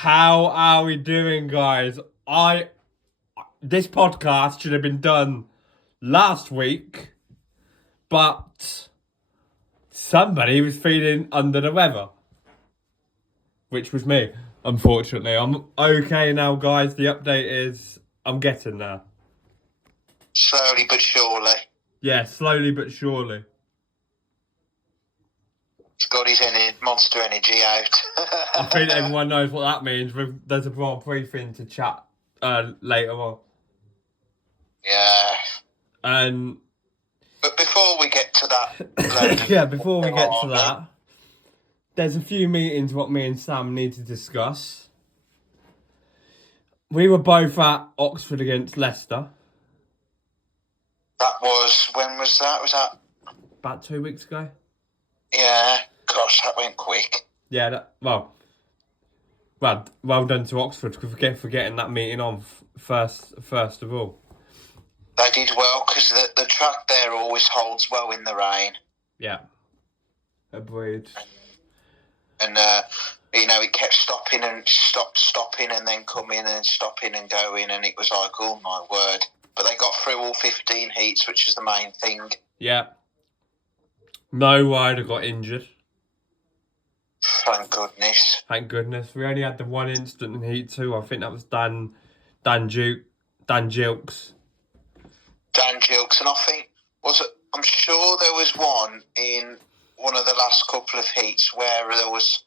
How are we doing, guys? This podcast should have been done last week, but somebody was feeling under the weather, which was me. Unfortunately, I'm okay now, guys. The update is I'm getting there. Slowly but surely. Yeah, slowly but surely. He's got his monster energy out. I think everyone knows what that means. There's a Grand Prix thing to chat later on. Yeah. And But before we get to that, before we get to that, there's a few meetings what me and Sam need to discuss. We were both at Oxford against Leicester. when was that? Was that About 2 weeks ago. Yeah. Gosh, that went quick. Yeah, well done to Oxford for getting that meeting on first of all. They did well because the track there always holds well in the rain. Yeah. Agreed. And it kept stopping and then coming and stopping and going, and it was like, oh my word. But they got through all 15 heats, which is the main thing. Yeah. No rider got injured. Thank goodness. Thank goodness. We only had the one incident in Heat 2. I think that was Dan Jilks. Dan Jilks, and I'm sure there was one in one of the last couple of heats where there was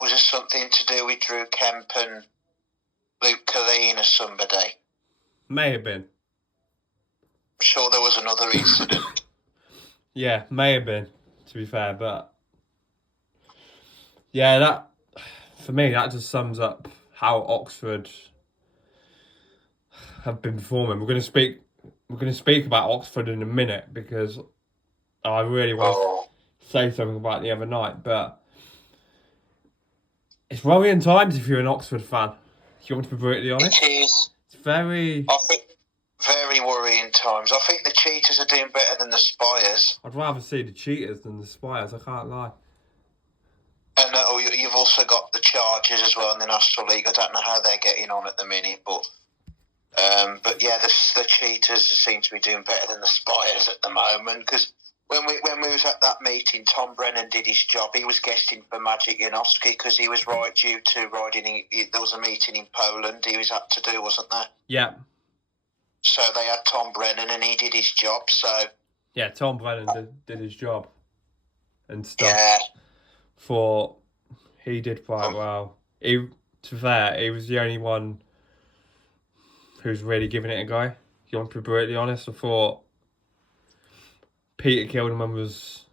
it something to do with Drew Kemp and Luke Colleen or somebody? May have been. I'm sure there was another incident. Yeah, may have been, to be fair, but yeah, that for me that just sums up how Oxford have been performing. We're going to speak about Oxford in a minute because I really want to say something about the other night, but it's worrying times if you're an Oxford fan. If you want to be brutally honest, It is. It's very worrying times. I think the Cheetahs are doing better than the Spires. I'd rather see the Cheetahs than the Spires. I can't lie. And you've also got the Chargers as well in the National League. I don't know how they're getting on at the minute, but yeah, the Cheetahs seem to be doing better than the Spires at the moment. Because when we was at that meeting, Tom Brennan did his job. He was guesting for Magic Janowski because he was due to riding. There was a meeting in Poland he was had to do, wasn't there? Yeah. So they had Tom Brennan and he did his job. So yeah, Tom Brennan did his job and stuff. Yeah. He did quite well. To be fair, he was the only one who's really giving it a go. If you want to be brutally honest, I thought Peter Kilderman was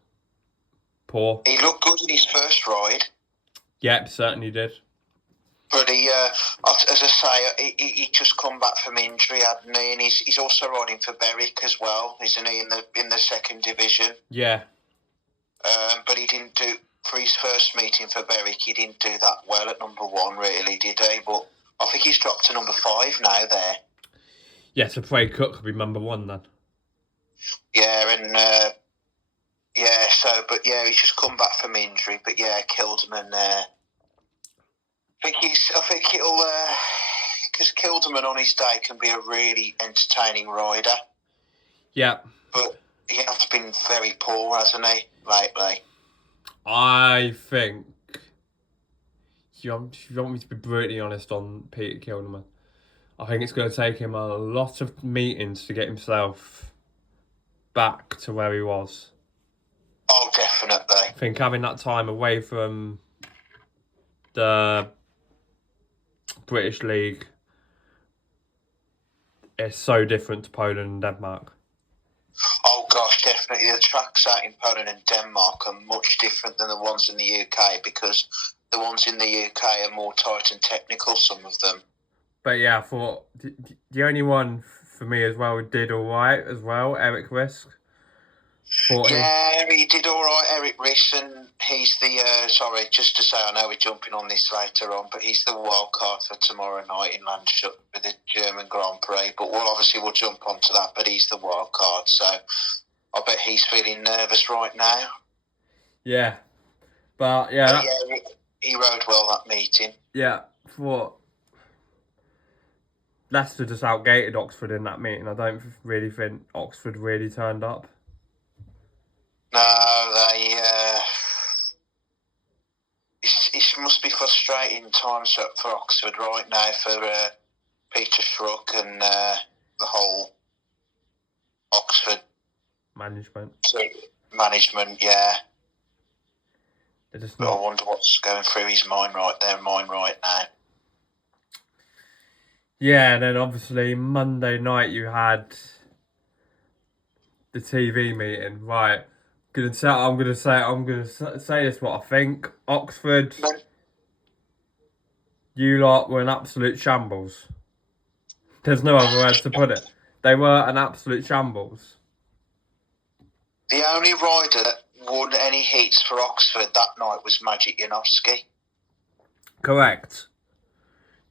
poor. He looked good in his first ride. Yep, certainly did. But he, as I say, he just come back from injury, hadn't he? And he's also riding for Berwick as well, isn't he? In the second division. Yeah. But he didn't do for his first meeting for Berwick. He didn't do that well at number 1, really, did he? But I think he's dropped to number 5 now. There. Yeah, so Frey Cook could be number 1 then. Yeah, and he's just come back from injury. But yeah, Kilderman. I think it'll because Kilderman on his day can be a really entertaining rider. Yeah. But he has been very poor, hasn't he, lately? I think if you want me to be brutally honest on Peter Kilderman, I think it's going to take him a lot of meetings to get himself back to where he was. Oh, definitely. I think having that time away from the British League is so different to Poland and Denmark. Oh gosh, definitely. The tracks out in Poland and Denmark are much different than the ones in the UK because the ones in the UK are more tight and technical, some of them. But yeah, I thought the only one for me as well did all right as well, Eric Risk. He did all right, Eric Riss, and he's the, just to say, I know we're jumping on this later on, but he's the wild card for tomorrow night in Landshut with the German Grand Prix, but we'll jump onto that, but he's the wild card, so I bet he's feeling nervous right now. Yeah, but yeah. He rode well that meeting. Yeah, thought Leicester just outgated Oxford in that meeting. I don't really think Oxford really turned up. No, they. It must be frustrating times for Oxford right now for Peter Schrock and the whole Oxford Management. Yeah. They're just But not. I wonder what's going through his mind right now. Yeah, and then obviously Monday night you had the TV meeting. Right, I'm gonna say this what I think. Oxford, you lot were an absolute shambles. There's no other word to put it. They were an absolute shambles. The only rider that won any heats for Oxford that night was Magic Janowski. Correct.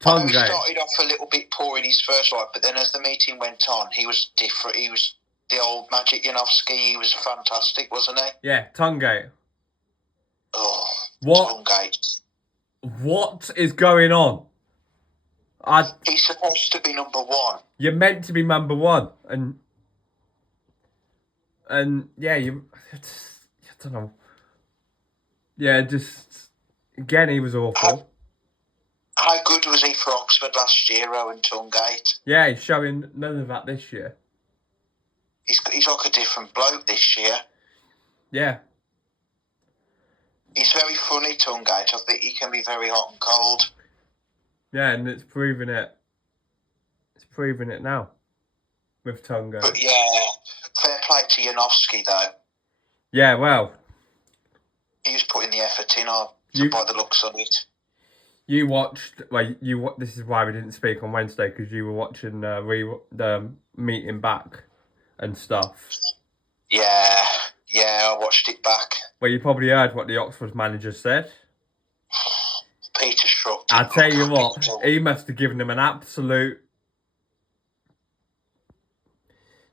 I know he started off a little bit poor in his first ride, but then as the meeting went on, he was different. He was the old Magic Janowski. He was fantastic, wasn't he? Yeah, Tungate. Oh, what? Tungate. What is going on? He's supposed to be number one. You're meant to be number one, and yeah, I don't know. Yeah, just again, he was awful. How good was he for Oxford last year, Owen Tungate? Yeah, he's showing none of that this year. He's like a different bloke this year. Yeah. He's very funny, Tungate. I think he can be very hot and cold. Yeah, and it's proving it. It's proving it now with Tungate. But yeah, fair play to Janowski though. Yeah, well, he was putting the effort in by the looks of it. You watched. Well, this is why we didn't speak on Wednesday, because you were watching the meeting back and stuff. Yeah, I watched it back. Well, you probably heard what the Oxford manager said. Peter Schrock. I tell you what, he must have given him an absolute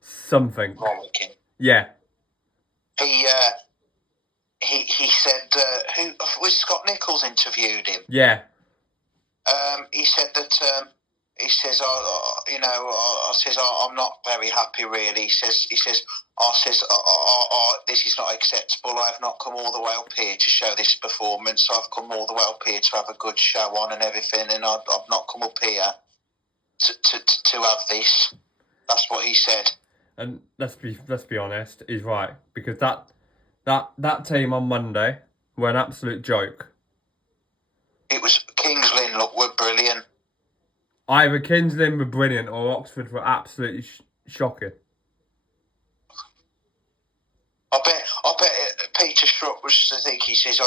something. Rollicking. Yeah. He said who was Scott Nichols interviewed him. Yeah. He said that he says I'm not very happy really. He says this is not acceptable. I have not come all the way up here to show this performance. I've come all the way up here to have a good show on and everything, and I've not come up here to have this. That's what he said. And let's be honest, he's right, because that team on Monday were an absolute joke. It was Kings Lynn were brilliant. Either Kings Lynn were brilliant or Oxford were absolutely shocking. I bet Peter Schrock was. I think he says,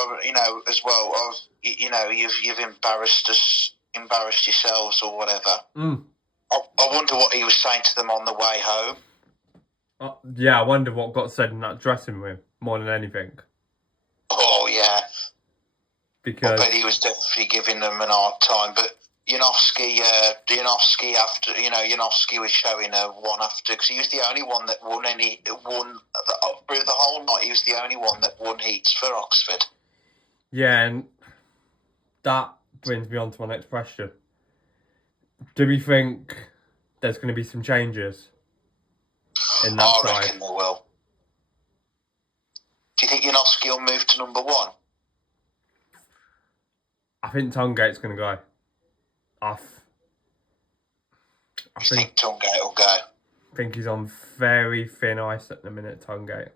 as well. You've embarrassed yourselves or whatever. Mm. I wonder what he was saying to them on the way home. Yeah, I wonder what got said in that dressing room more than anything. Oh yeah, because I bet he was definitely giving them an hard time. But Janowski after Janowski was showing a one after, because he was the only one that won through the whole night. He was the only one that won heats for Oxford. Yeah, and that brings me on to my next question. Do we think there's going to be some changes in that side? I reckon there will. Do you think Janowski will move to number one? I think Tungate's going to go. I think Tungate will go. I think he's on very thin ice at the minute, Tungate.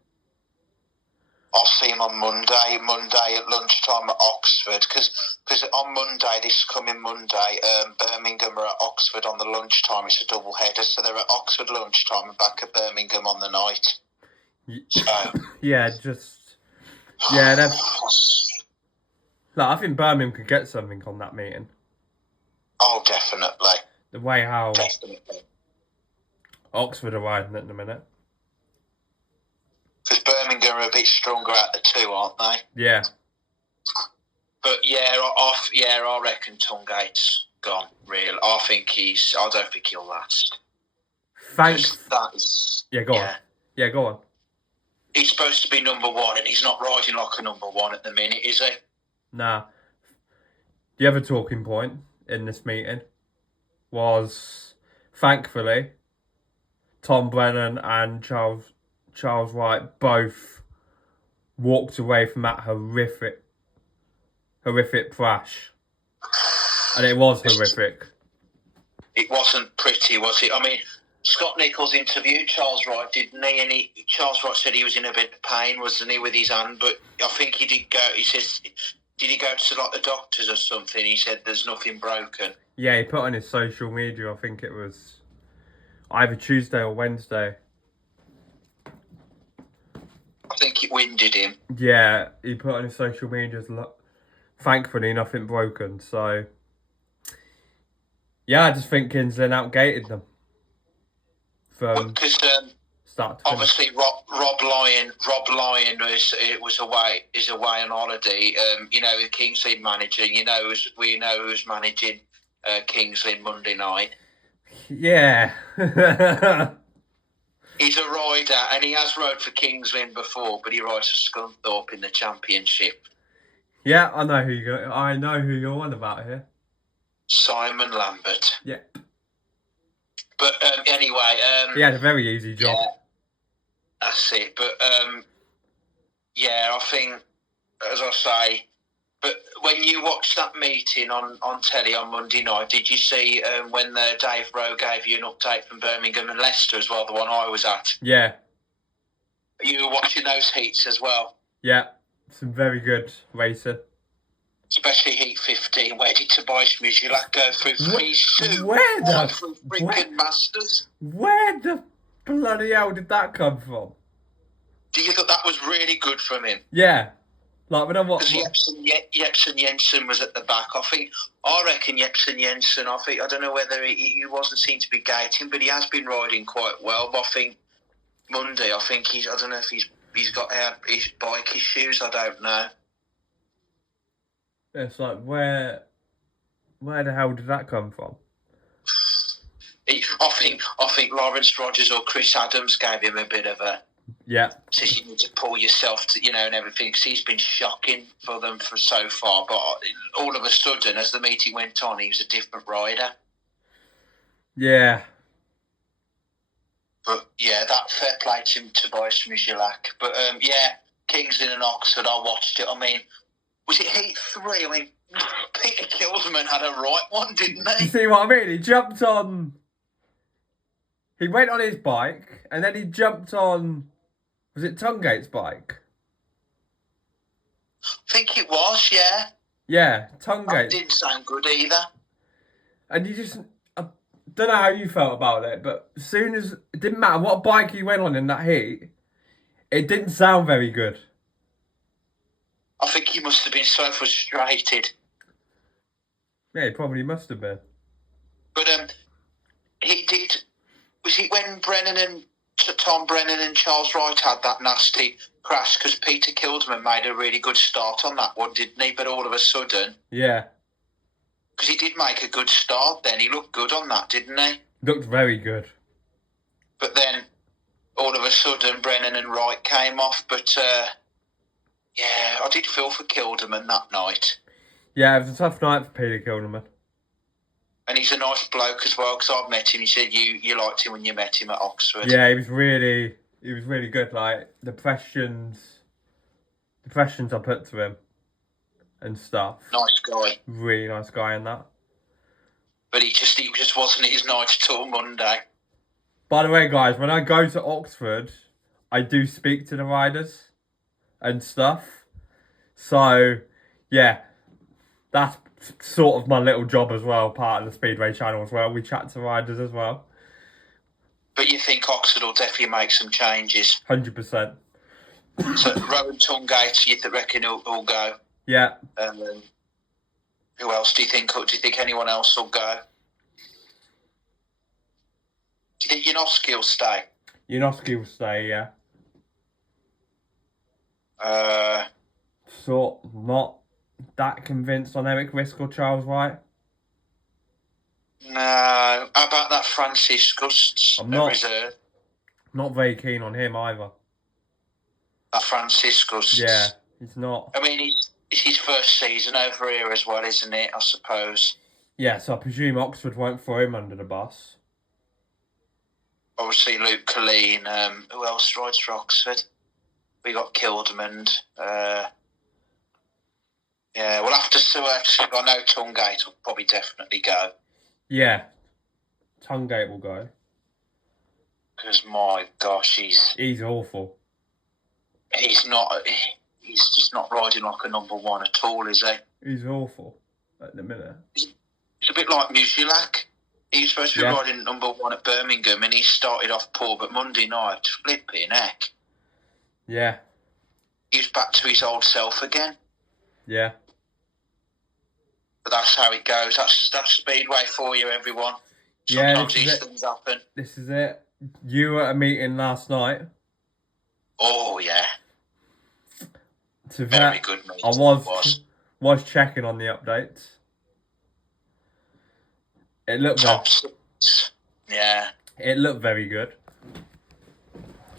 I'll see him on Monday at lunchtime at Oxford, because on Monday, this coming Monday, Birmingham are at Oxford on the lunchtime. It's a double header, so they're at Oxford lunchtime and back at Birmingham on the night. I think Birmingham could get something on that meeting. Oh, definitely. The way how Oxford are riding at the minute. Because Birmingham are a bit stronger out the two, aren't they? Yeah. But I reckon Tungate's gone. Real. I don't think he'll last. Thanks. Yeah, go on. Yeah, go on. He's supposed to be number one, and he's not riding like a number one at the minute, is he? Nah. The other talking point in this meeting was, thankfully, Tom Brennan and Charles Wright both walked away from that horrific crash. And it was horrific. It wasn't pretty, was it? I mean, Scott Nichols interviewed Charles Wright, didn't he? And Charles Wright said he was in a bit of pain, wasn't he, with his hand? But I think he did go. He says, did he go to like the doctors or something? He said there's nothing broken. Yeah, he put on his social media. I think it was either Tuesday or Wednesday. I think it winded him. Yeah, he put on his social media. Thankfully, nothing broken. So, yeah, I just think Kingsland outgated them. Because start to obviously Rob Lyon is away on holiday. The Kings Lynn manager. We know who's managing Kings Lynn Monday night. Yeah. He's a rider, and he has rode for Kings Lynn before, but he rides for Scunthorpe in the Championship. Yeah, I know who you're on about here. Simon Lambert. Yeah. But anyway, he had a very easy job. Yeah, that's it. But I think, as I say, but when you watched that meeting on telly on Monday night, did you see when Dave Rowe gave you an update from Birmingham and Leicester as well, the one I was at? Yeah. You were watching those heats as well? Yeah, some very good racing. Especially Heat 15, where did Tobias Muzulak go through freaking Masters? Where the bloody hell did that come from? Do you think that was really good from him? Yeah. Like, when I watched... Because Jepsen Jensen was at the back. I reckon Jepsen Jensen, I don't know whether he wasn't seen to be gating, but he has been riding quite well. But I think Monday, I don't know if he's got his bike issues, I don't know. It's like, where the hell did that come from? I think Lawrence Rogers or Chris Adams gave him a bit of a... Yeah. Says you need to pull yourself to, and everything, because he's been shocking for them for so far. But all of a sudden, as the meeting went on, he was a different rider. Yeah. But, that fair play to Tobias Muzulak. But, Kings Lynn and Oxford, I watched it. I mean... Was it Heat 3? I mean, Peter Kilsman had a right one, didn't he? You see what I mean? He jumped on... He went on his bike, and then he jumped on... Was it Tungate's bike? I think it was, yeah. Yeah, Tungate. That didn't sound good either. And you just... I don't know how you felt about it, but as soon as... It didn't matter what bike he went on in that heat, it didn't sound very good. I think he must have been so frustrated. Yeah, he probably must have been. But he did... Was it when Tom Brennan and Charles Wright had that nasty crash? Because Peter Kilsman made a really good start on that one, didn't he? But all of a sudden... Yeah. Because he did make a good start then. He looked good on that, didn't he? Looked very good. But then, all of a sudden, Brennan and Wright came off, but... I did feel for Kilderman that night. Yeah, it was a tough night for Peter Kilderman. And he's a nice bloke as well, because I've met him. He said you liked him when you met him at Oxford. Yeah, he was really good. Like, the questions I put to him and stuff. Nice guy. Really nice guy in that. But he just wasn't his night at all Monday. By the way, guys, when I go to Oxford, I do speak to the riders and stuff. So, yeah, that's sort of my little job as well, part of the Speedway channel as well. We chat to riders as well. But you think Oxford will definitely make some changes? 100%. So, Rowan Tungate, you reckon he'll go? Yeah. Who else do you think? Do you think anyone else will go? Do you think Janoski will stay? Janoski will stay, yeah. Not that convinced on Eric Risk or Charles Wright. No. How about that Francis Gusts? I'm not very keen on him either. That Francis Gusts. Yeah, he's not. I mean, it's his first season over here as well, isn't it? I suppose. Yeah, so I presume Oxford won't throw him under the bus. Obviously, Luke Colleen. Who else rides for Oxford? We got Kildemand. Yeah, we'll have to see. I know Tungate will probably definitely go. Yeah, Tungate will go. Because my gosh, He's awful. he's not. He's just not riding like a number one at all, is he? He's awful at the minute. It's a bit like Musilac. He's supposed to be Yeah. riding number one at Birmingham, and he started off poor, but Monday night, flipping heck, Yeah, he's back to his old self again. yeah. But that's how it goes. That's Speedway for you, everyone. Yeah, Sometimes these things happen. This is it. You were at a meeting last night. Oh yeah, To very good meeting. I was checking on the updates. It looked top six. Yeah, it looked very good.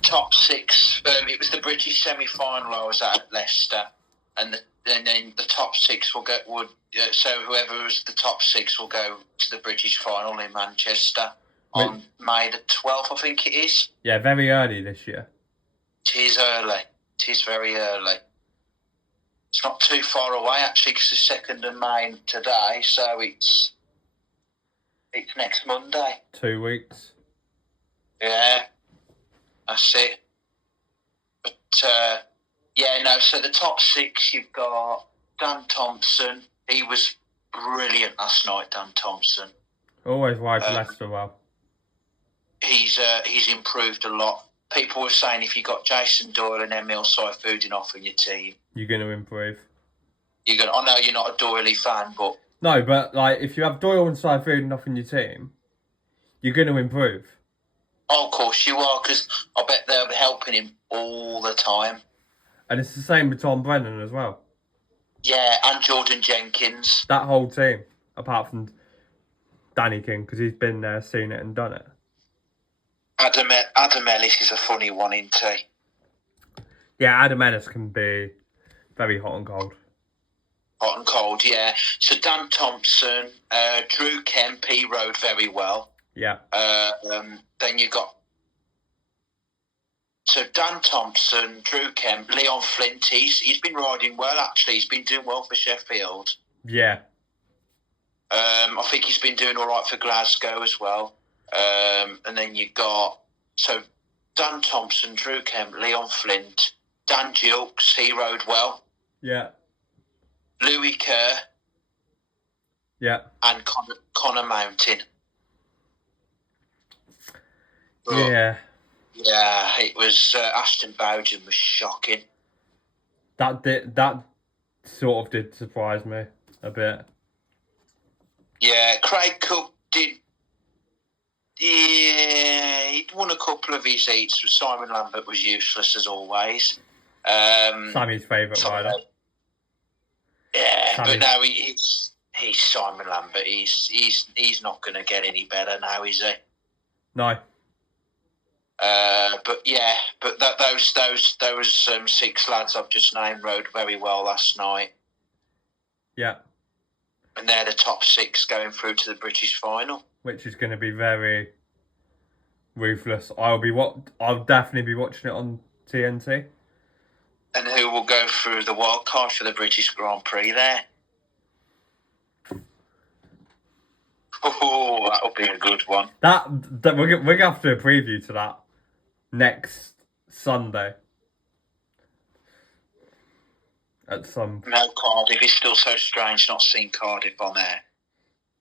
top six. It was the British semi-final. I was at Leicester, and then the top six will go. So whoever was the top six will go to the British final in Manchester on May the 12th, I think it is. Yeah, very early this year. It is early. It is very early. It's not too far away actually, because it's 2nd of May today, so it's next Monday. 2 weeks. Yeah, that's it. But yeah, no. So the top six, you've got Dan Thompson. He was brilliant last night, Dan Thompson. Always rides Leicester well. He's improved a lot. People were saying if you got Jason Doyle and Emil Saifuddinov in your team, You're going to improve. I know you're not a Doyley fan, but No, but like if you have Doyle and Saifuddinov in your team, you're going to improve. oh, of course you are, because I bet they'll be helping him all the time. And it's the same with Tom Brennan as well. Yeah, and Jordan Jenkins. That whole team, apart from Danny King, because he's been there, seen it and done it. Adam Ellis is a funny one, isn't he? Yeah, Adam Ellis can be very hot and cold. Hot and cold, yeah. So Dan Thompson, Drew Kemp, he rode very well. Yeah. Then you got Dan Thompson, Drew Kemp, Leon Flint. He's been riding well actually. He's been doing well for Sheffield. Yeah. I think he's been doing all right for Glasgow as well. And then you got Dan Thompson, Drew Kemp, Leon Flint, Dan Gilkes. He rode well. Yeah. Louis Kerr. Yeah. And Connor Mountain. Yeah. Yeah, it was Ashton Bowden was shocking. That sort of did surprise me a bit. Yeah, Craig Cook did. Yeah, he'd won a couple of his heats, but Simon Lambert was useless as always. Sammy's favourite rider. Yeah, but now he's Simon Lambert. He's not going to get any better now, is he? No. But those 6 lads I've just named rode very well last night. Yeah. And they're the top 6 going through to the British final, which is going to be very ruthless. I'll definitely be watching it on TNT. And who will go through the wild card for the British Grand Prix there? Oh, that'll be a good one. That we're going to have to do a preview to that next Sunday. No, Cardiff is still so strange not seeing Cardiff on there.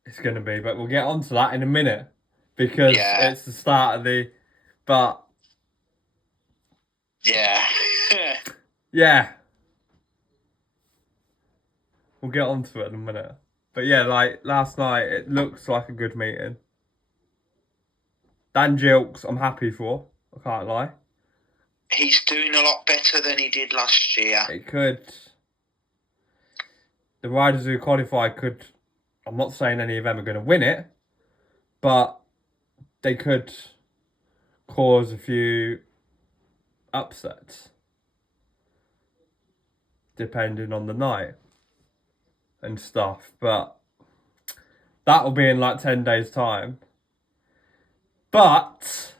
It's going to be, but we'll get onto that in a minute because it's the start of the. But yeah, yeah, we'll get onto it in a minute. But yeah, like last night, it looks like a good meeting. Dan Gilkes, I'm happy for. I can't lie. He's doing a lot better than he did last year. It could. The riders who qualify could. I'm not saying any of them are going to win it, but they could cause a few upsets depending on the night and stuff. But That'll be in like 10 days' time. But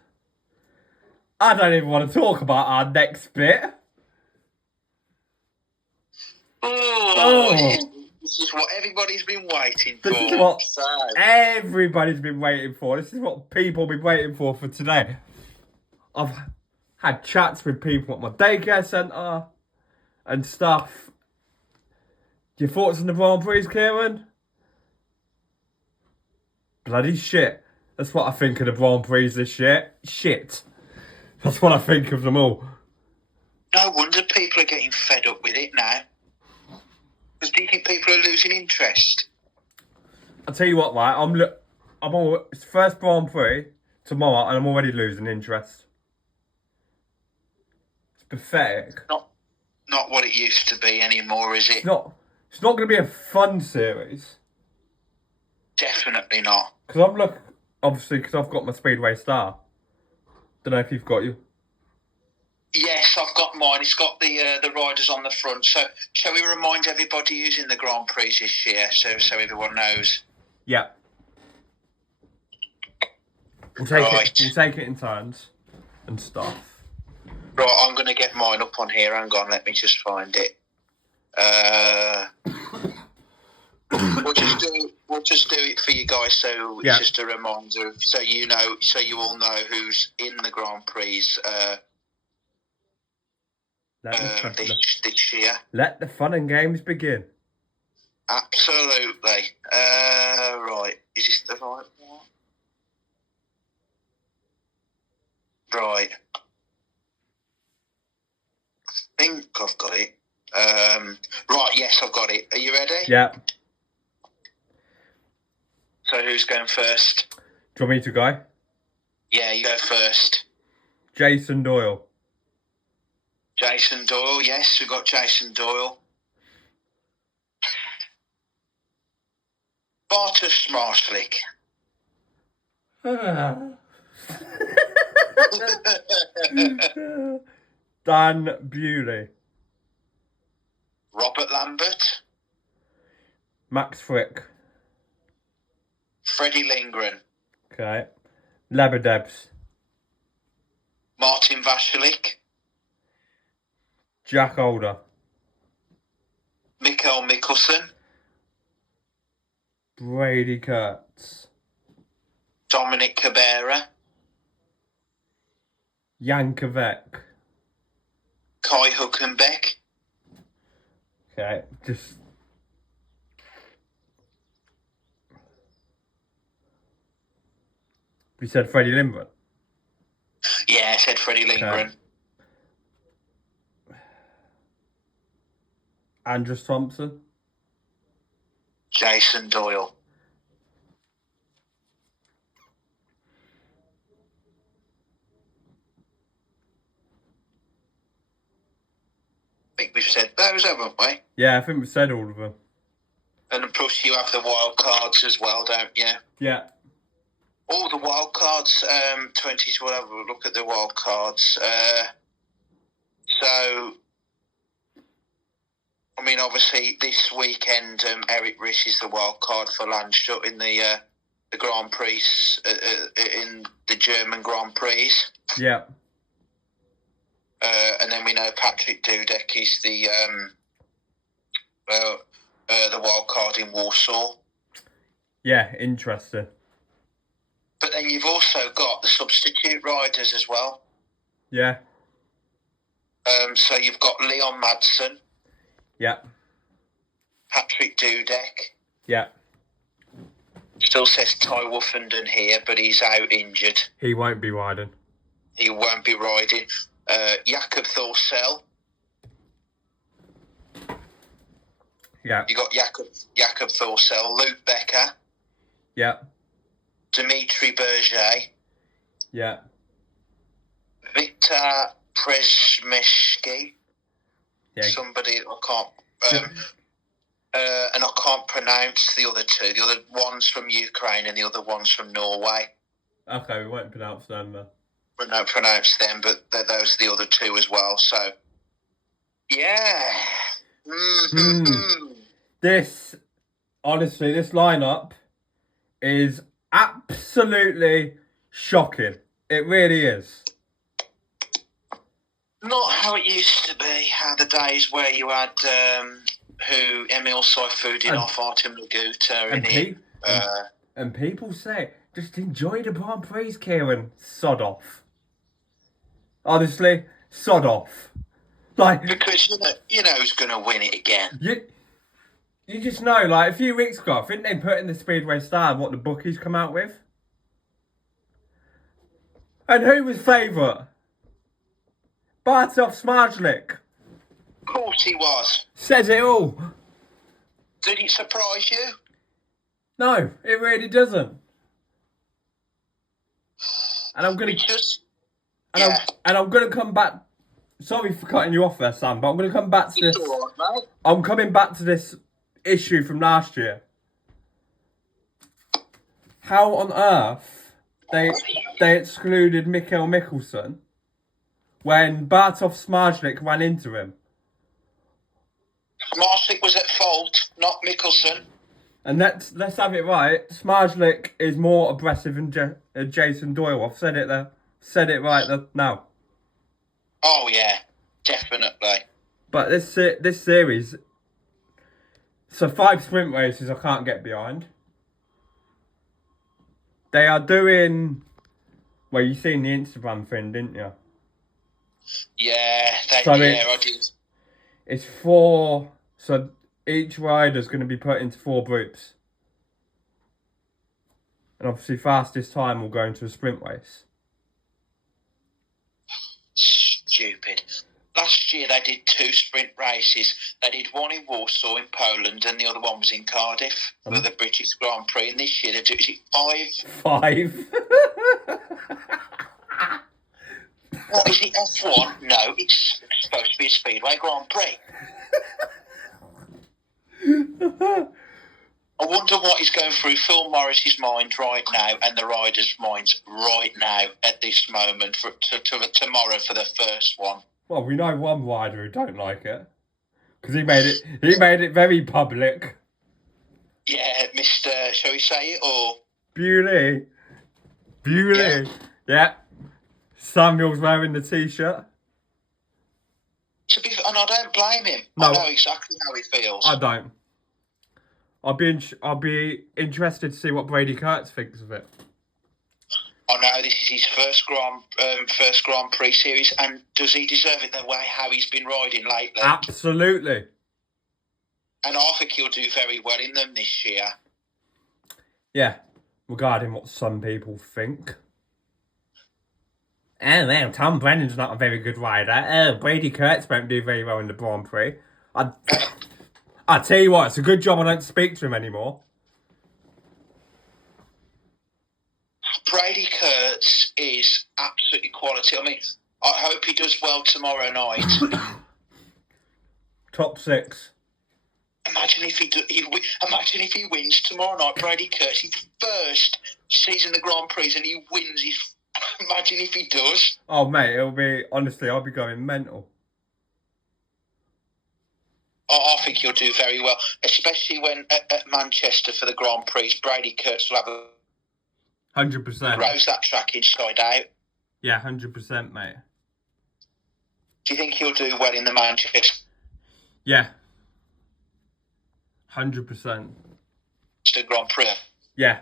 I don't even want to talk about our next bit. Oh. This is what everybody's been waiting for. This is what everybody's been waiting for. This is what people have been waiting for today. I've had chats with people at my daycare centre and stuff. Your thoughts on the Grand Prix, Kieran? Bloody shit. That's what I think of the Grand Prix this year. Shit. That's what I think of them all. No wonder people are getting fed up with it now. Because do you think people are losing interest? I'll tell you what, right? It's first Grand Prix tomorrow, and I'm already losing interest. It's pathetic. Not what it used to be anymore, is it? It's not going to be a fun series. Definitely not. Because I've got my Speedway Star. Don't know if you've got you. Yes, I've got mine. It's got the riders on the front. So shall we remind everybody who's in the Grand Prix this year, so everyone knows? Yeah. We'll take it in turns and stuff. Right, I'm going to get mine up on here. Hang on, let me just find it. We'll just do it for you guys. So it's just a reminder, so you all know who's in the Grand Prix. This year. Let the fun and games begin. Absolutely. Right. Is this the right one? Right. I think I've got it. Right, yes, I've got it. Are you ready? Yeah. So who's going first? Do you want me to go? Yeah, you go first. Jason Doyle. Jason Doyle, yes, we've got Jason Doyle. Bartosz Marslik. Dan Bewley. Robert Lambert. Max Frick. Freddie Lindgren. Okay. Labadebs. Martin Vashalik. Jack Older. Mikael Mikkelsen. Brady Kurtz. Dominic Cabrera. Yankovic. Kai Hülkenberg. Okay, just... You said Freddie Lindgren? Yeah, I said Freddie Lindgren. Okay. Andrews Thompson. Jason Doyle. I think we've said those, haven't we? Yeah, I think we've said all of them. And of course you have the wild cards as well, don't you? Yeah. All the wild cards, 20s, we'll have a look at the wild cards. So, I mean, obviously this weekend, Eric Risch is the wild card for Landshut in the Grand Prix, in the German Grand Prix. Yeah. And then we know Patrick Dudek is the wild card in Warsaw. Yeah, interesting. But then you've also got the substitute riders as well. Yeah. So you've got Leon Madsen. Yeah. Patrick Dudek. Yeah. Still says Ty Woofenden here, but he's out injured. He won't be riding. He won't be riding. Jakob Thorsell. Yeah. You got Jakob Thorsell, Luke Becker. Yeah. Dimitri Berger. Yeah. Victor Przemyski. Yeah. Somebody I can't. And I can't pronounce the other two. The other one's from Ukraine and the other one's from Norway. Okay, we won't pronounce them. I don't pronounce them, but those are the other two as well. So, yeah. This lineup is absolutely shocking. It really is. Not how it used to be. How the days where you had Emil Saifuddin off Artem Laguta in it. And people say, just enjoy the Grand Prix, Kieran. Sod off. Honestly, sod off. Like, because you know who's going to win it again. You just know, like, a few weeks ago, I think they put in the Speedway Star what the bookies come out with. And who was favourite? Bartosz Smarzlik. Of course he was. Says it all. Did it surprise you? No, it really doesn't. And I'm gonna I'm gonna come back. Sorry for cutting you off there, Sam, but I'm gonna come back to this. All right, mate. I'm coming back to this issue from last year. How on earth they excluded Mikkel Mikkelsen when Bartosz Smarzlik ran into him? Smarzlik was at fault, not Mikkelsen. And let's have it right. Smarzlik is more aggressive than Jason Doyle. I've said it there. Said it right now. Oh yeah, definitely. But this series, so 5 sprint races I can't get behind. They are doing. Well, you seen the Instagram thing, didn't you? Yeah, So I did. It's 4. So each rider's going to be put into 4 groups. And obviously fastest time will go into a sprint race. Stupid. Last year they did 2 sprint races. They did one in Warsaw in Poland and the other one was in Cardiff for the British Grand Prix. And this year they do, is it 5? 5. What, is it F1? No, it's supposed to be a Speedway Grand Prix. I wonder what is going through Phil Morris's mind right now and the riders' minds right now at this moment for tomorrow for the first one. Well, we know one rider who don't like it because he made it very public. Yeah, Mr. Shall we say it or Bewley. Yeah. Samuel's wearing the t-shirt. And I don't blame him. No. I know exactly how he feels. I don't. I'll be interested to see what Brady Kurtz thinks of it. I know this is his first Grand Prix series, and does he deserve it the way how he's been riding lately? Absolutely. And I think he'll do very well in them this year. Yeah, regarding what some people think. Oh, well, Tom Brennan's not a very good rider. Oh, Brady Kurtz won't do very well in the Grand Prix. I tell you what, it's a good job I don't speak to him anymore. Brady Kurtz is absolutely quality. I mean, I hope he does well tomorrow night. Top 6. Imagine if he wins tomorrow night. Brady Kurtz, his first season of the Grand Prix, and he wins his. Imagine if he does. Oh mate, I'll be going mental. I think he'll do very well, especially when at Manchester for the Grand Prix, Brady Kurtz will have 100%. Rose that track inside out. Yeah, 100%, mate. Do you think he'll do well in the Manchester? Yeah. 100%. Grand Prix. Yeah.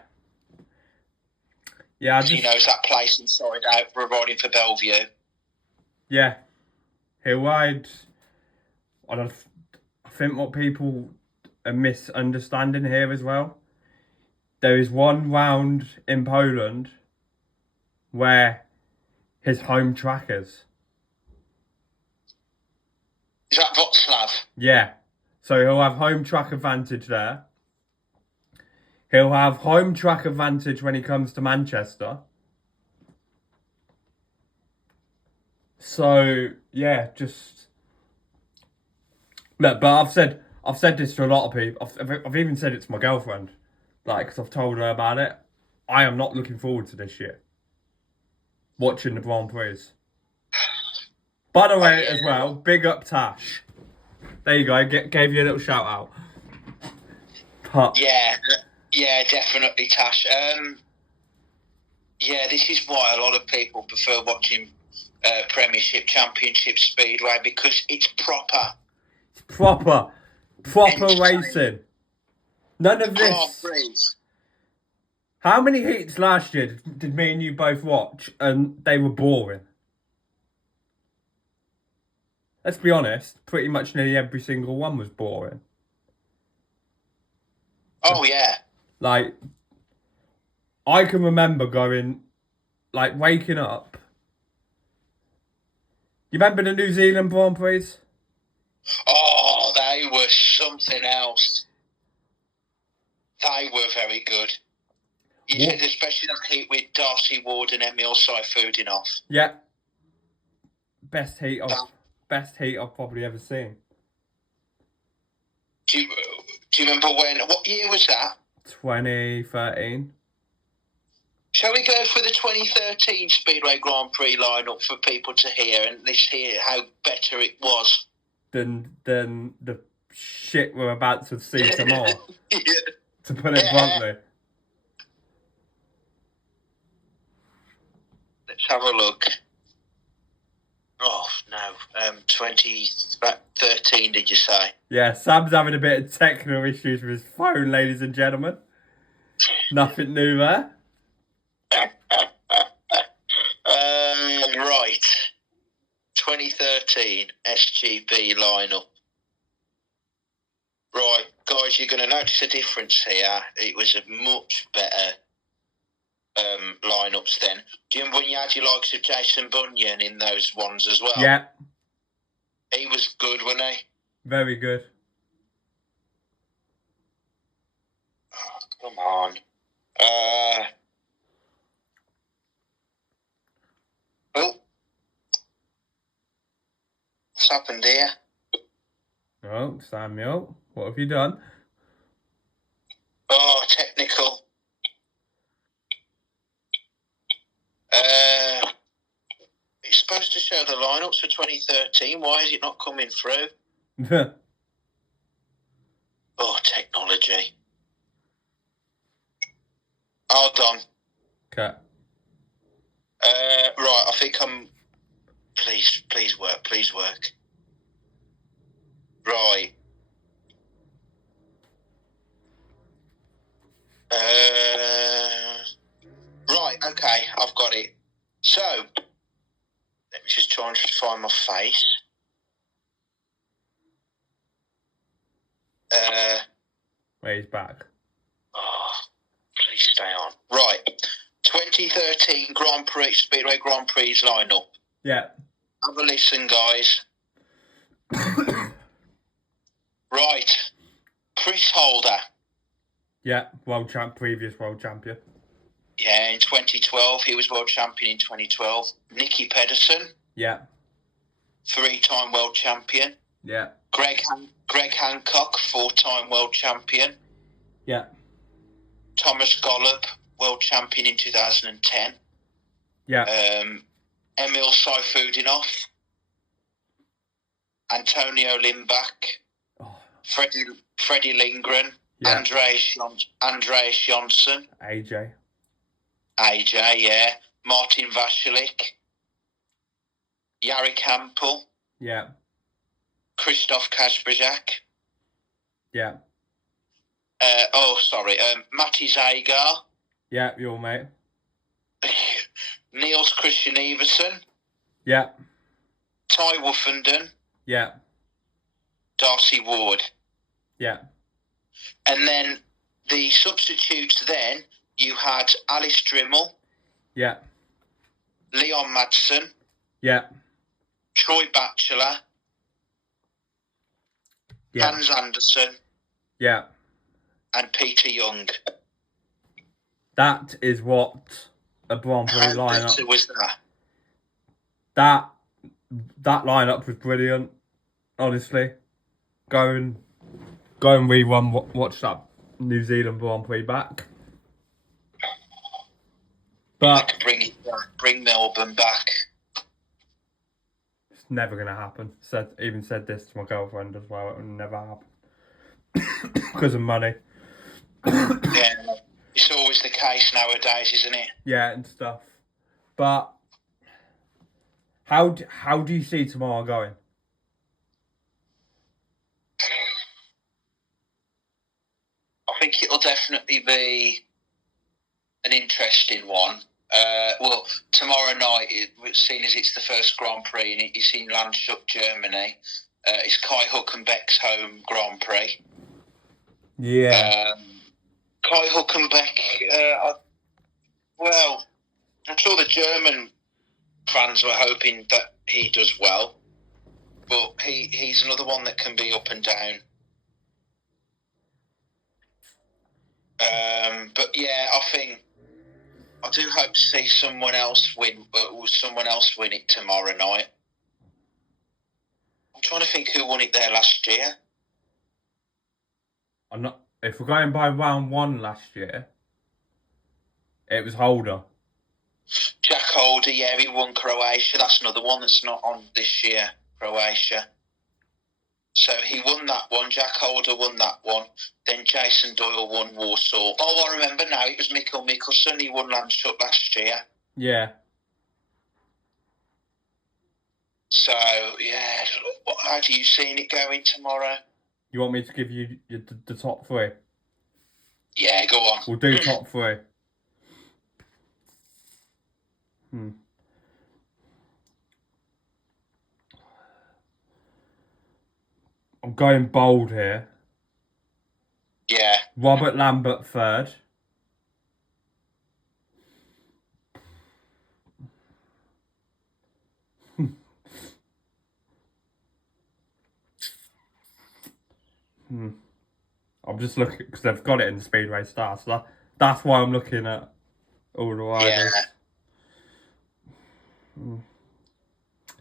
Yeah, he knows that place inside out. We're riding for Bellevue. Yeah. He'll ride. I think what people are misunderstanding here as well. There is one round in Poland where his home track is. Is that Wrocław? Yeah. So he'll have home track advantage there. He'll have home track advantage when he comes to Manchester. So yeah, just look. But I've said this to a lot of people. I've even said it to my girlfriend, like, because I've told her about it. I am not looking forward to this year. Watching the Grand Prix. By the way, as well, big up Tash. There you go. Gave you a little shout out. But, yeah. Yeah, definitely, Tash. Yeah, this is why a lot of people prefer watching Premiership, Championship Speedway, because it's proper. It's proper Entertaining. racing. None of Grand this. Prix. How many heats last year did me and you both watch and they were boring? Let's be honest, pretty much nearly every single one was boring. Oh, yeah. Like, I can remember going, like, waking up. You remember the New Zealand Grand Prix? Oh, they were something else. They were very good. You What? said especially that heat with Darcy Ward and Emil Saifudinov. Yeah. Best heat I've probably ever seen. Do you remember what year was that? 2013. Shall we go for the 2013 Speedway Grand Prix lineup for people to hear, and let's hear how better it was? Than the shit we're about to see tomorrow. Yeah. To put it bluntly. Let's have a look. Oh, no. 2013, did you say? Yeah, Sam's having a bit of technical issues with his phone, ladies and gentlemen. Nothing new there. Right. 2013 SGP lineup. Right, guys, you're going to notice a difference here. It was a much better lineups then. Do you remember when you had your likes of Jason Bunyan in those ones as well? Yeah. He was good, wasn't he? Very good. Oh, come on. Oh. What's happened here? Oh, Samuel, what have you done? Oh, technical. It's supposed to show the lineups for 2013. Why is it not coming through? Oh, technology. Hold on. Okay. Right, I think I'm... Please work. Right. Right, okay, I've got it. So, let me just try and find my face. He's back. Oh, please stay on. Right. 2013 Grand Prix, Speedway Grand Prix lineup. Yeah. Have a listen, guys. Right. Chris Holder. Yeah, previous world champion. Yeah, in 2012. He was world champion in 2012. Nicky Pedersen. Yeah. 3-time world champion. Yeah. Greg Hancock, 4-time world champion. Yeah. Thomas Gollop, world champion in 2010. Yeah. Emil Saifudinov. Antonio Limbach. Oh. Freddie Lindgren. Yeah. Andreas Johnson. AJ, yeah. Martin Vasilik. Yari Campbell. Yeah. Christoph Kasperzak. Yeah. Matti Zagar. Yeah, your mate. Niels Christian Everson. Yeah. Ty Woofenden. Yeah. Darcy Ward. Yeah. And then the substitutes then, you had Alice Drimmel. Yeah. Leon Madsen. Yeah. Troy Batchelor. Yeah. Hans Anderson. Yeah. And Peter Young. That is what a Grand Prix How lineup. better was that? That lineup was brilliant. Honestly, go and rerun. Watch that New Zealand Grand Prix back. But Bring it back. Bring Melbourne back. it's never gonna happen. Said this to my girlfriend as well. It would never happen because of money. Yeah, always the case nowadays, isn't it? Yeah, and stuff. But how do you see tomorrow going? I think it'll definitely be an interesting one. Well, tomorrow night, seeing as it's the first Grand Prix and it's in Landshut, Germany, it's Kai Hülkenberg's home Grand Prix. Yeah. Kai Hülkenberg, well, I'm sure the German fans were hoping that he does well, but he's another one that can be up and down. But yeah, I do hope to see someone else win it tomorrow night. I'm trying to think who won it there last year. I'm not. If we're going by round one last year, it was Holder. Jack Holder, yeah, he won Croatia. That's another one that's not on this year, Croatia. So he won that one. Jack Holder won that one. Then Jason Doyle won Warsaw. Oh, I remember now. It was Mikkel Mikkelsen. He won Landshut last year. Yeah. So, yeah. How do you see it going tomorrow? You want me to give you the top three? Yeah, go on. We'll do top three. I'm going bold here. Yeah. Robert Lambert third. I'm just looking because they've got it in the Speedway Star, so that's why I'm looking at all the riders.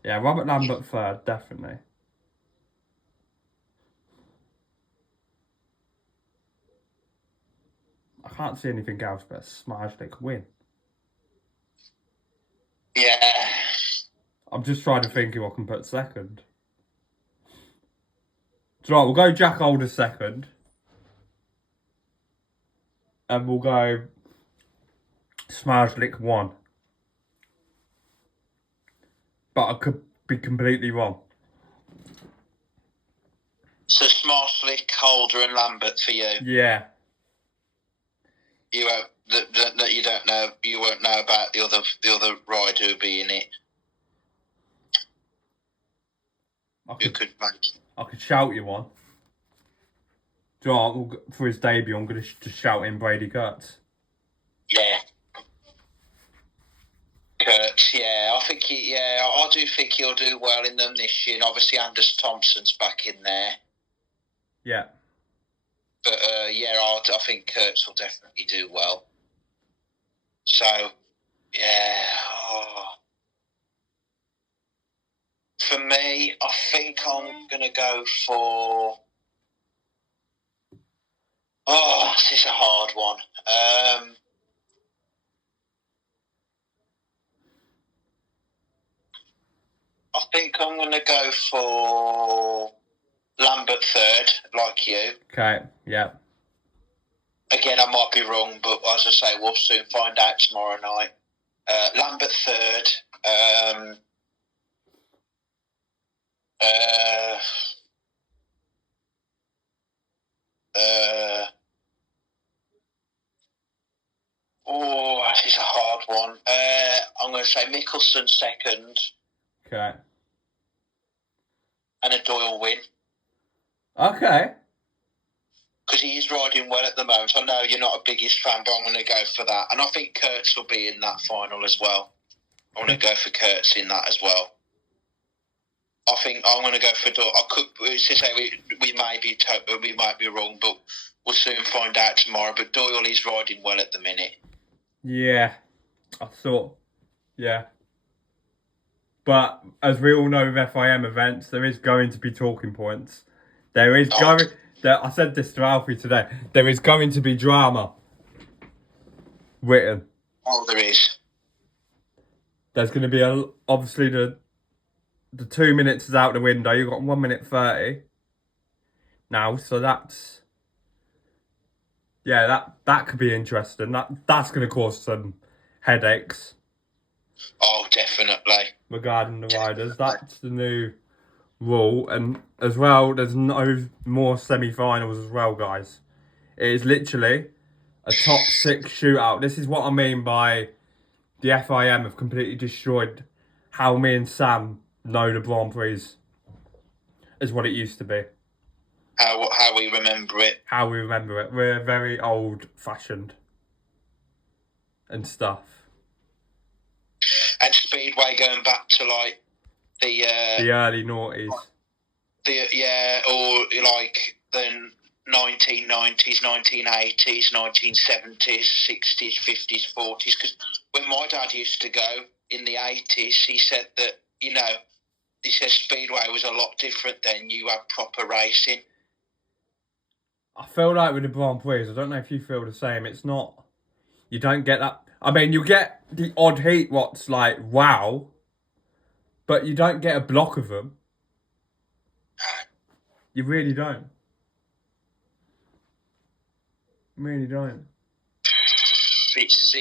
Yeah, Robert Lambert third, definitely. I can't see anything else but Smarslik win. Yeah. I'm just trying to think who I can put second. So right, we'll go Jack Holder second. And we'll go Smarslik 1. But I could be completely wrong. So Smarslik, Holder, and Lambert for you. Yeah. You that you don't know. You won't know about the other rider who'll be in it. I could shout you one. Do you know what? For his debut, I'm going to just shout in Brady Kurtz. Yeah. Kurtz, yeah. I do think he'll do well in them this year. And obviously, Anders Thompson's back in there. Yeah. But, I think Kurtz will definitely do well. So, yeah. For me, I think I'm going to go for... Oh, this is a hard one. I think I'm going to go for Lambert third, like you. Okay, yeah. Again, I might be wrong, but as I say, we'll soon find out tomorrow night. Lambert third. This is a hard one. I'm going to say Mikkelsen second. Okay. And a Doyle win. Okay. Because he is riding well at the moment. I know you're not a biggest fan, but I'm going to go for that. And I think Kurtz will be in that final as well. I'm going to go for Kurtz in that as well. I think I'm going to go for Doyle. We might be wrong, but we'll soon find out tomorrow. But Doyle is riding well at the minute. Yeah, I thought. Yeah. But as we all know with FIM events, there is going to be talking points. There is I said this to Alfie today. There is going to be drama written. Oh, there is. There's going to be obviously the 2 minutes is out the window. You've got 1 minute 30 now, so that's Yeah, that could be interesting. That's going to cause some headaches Oh, definitely. regarding the riders. That's the new rule, and as well, there's no more semi-finals as well, guys. It is literally a top 6 shootout. This is what I mean by the FIM have completely destroyed how me and Sam know the Grand Prix is what it used to be. How we remember it. How we remember it. We're very old-fashioned and stuff. And Speedway going back to like the early noughties. Or like the 1990s, 1980s, 1970s, 60s, 50s, 40s. Because when my dad used to go in the 80s, he said that, he says Speedway was a lot different then. You had proper racing. I feel like with the Grand Prix, I don't know if you feel the same. It's not, you don't get that. I mean, you get the odd heat, what's like, wow, but you don't get a block of them. You really don't. Really don't. It's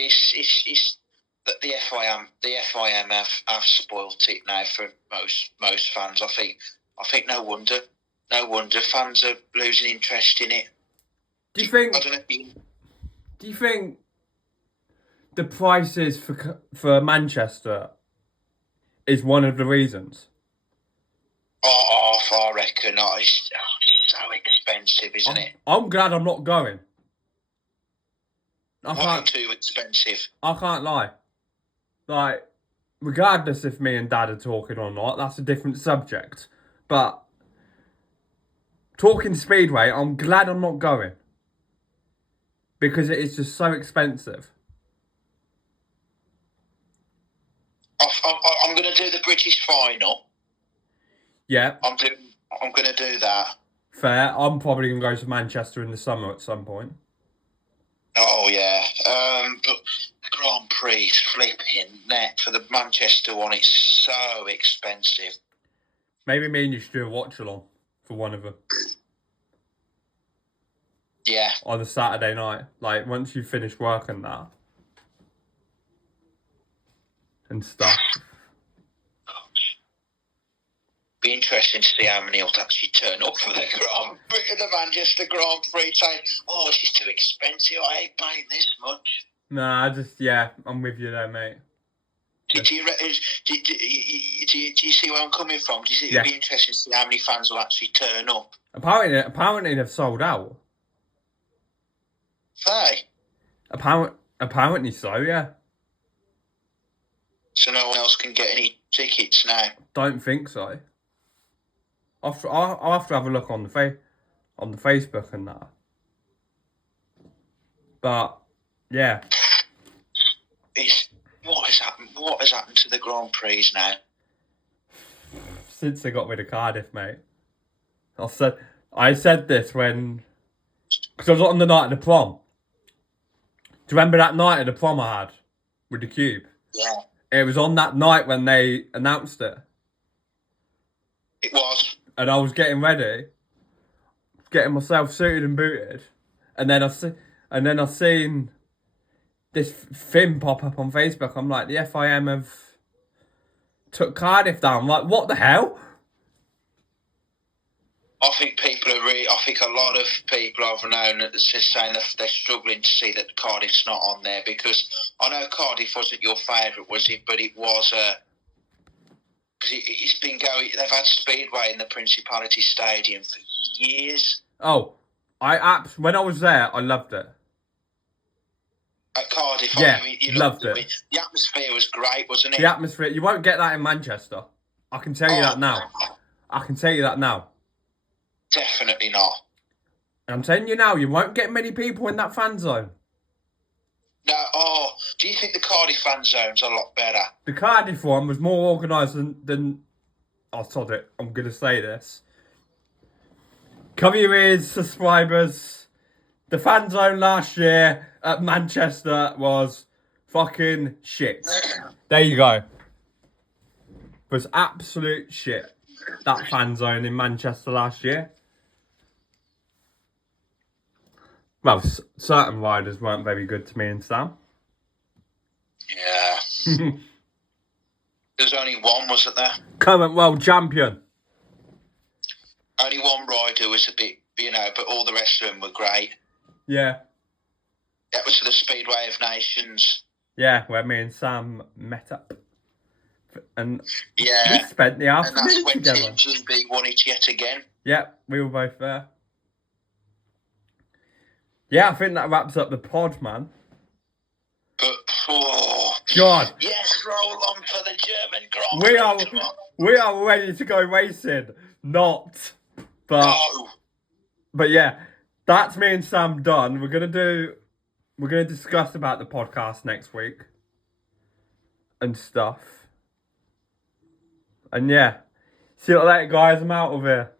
that the FIM have spoilt it now for most fans. I think no wonder fans are losing interest in it. Do you think? I don't know. Do you think the prices for Manchester is one of the reasons? I reckon. It's so expensive, isn't it? I'm glad I'm not going. Too expensive. I can't lie. Like, regardless if me and Dad are talking or not, that's a different subject. But talking Speedway, I'm glad I'm not going. Because it is just so expensive. I'm going to do the British final. Yeah. I'm going to do that. Fair. I'm probably going to go to Manchester in the summer at some point. Oh, yeah. But the Grand Prix flipping net for the Manchester one, it's so expensive. Maybe me and you should do a watch along for one of them. Yeah. On a Saturday night. Like, once you finish work and that. And stuff. Be interesting to see how many will actually turn up for the Manchester Grand Prix saying, "Oh, this is too expensive. I ain't paying this much." Nah, I'm with you there, mate. Do you see where I'm coming from? Do you think it'd be interesting to see how many fans will actually turn up? Apparently they've sold out. Hey. Apparently so, yeah. So no one else can get any tickets now? Don't think so. I'll have to have a look on the Facebook and that. But yeah. What has happened to the Grand Prix now? Since they got rid of Cardiff, mate. I said this when, because I was on the night of the prom. Do you remember that night of the prom I had with the Cube? Yeah. It was on that night when they announced it. It was. And I was getting ready, getting myself suited and booted, and then I seen this thing pop up on Facebook. I'm like, the FIM have took Cardiff down. I'm like, what the hell? I think a lot of people I've known are just saying that they're struggling to see that Cardiff's not on there, because I know Cardiff wasn't your favourite, was it? But it was because it's been going. They've had Speedway in the Principality Stadium for years. Oh, when I was there, I loved it. At Cardiff, yeah, you loved it. The atmosphere was great, wasn't it? The atmosphere, you won't get that in Manchester. I can tell you that now. Definitely not. And I'm telling you now, you won't get many people in that fan zone. No, do you think the Cardiff fan zone's a lot better? The Cardiff one was more organised than oh, sod it, I'm going to say this. Cover your ears, subscribers. The fan zone last year at Manchester was fucking shit. There you go. It was absolute shit. That fan zone in Manchester last year. Well, certain riders weren't very good to me and Sam. Yeah. There's only one, wasn't there? Current world champion. Only one rider was a bit, but all the rest of them were great. Yeah. That was for the Speedway of Nations. Yeah, where me and Sam met up. And yeah, we spent the afternoon and that's when together. Team GB won it yet again. Yeah, we were both there. Yeah, I think that wraps up the pod, man. But God, yes, roll on for the German Grand Prix. We are ready to go racing. Not, but No. But yeah, that's me and Sam done. We're gonna discuss about the podcast next week and stuff. And yeah, see you later, guys. I'm out of here.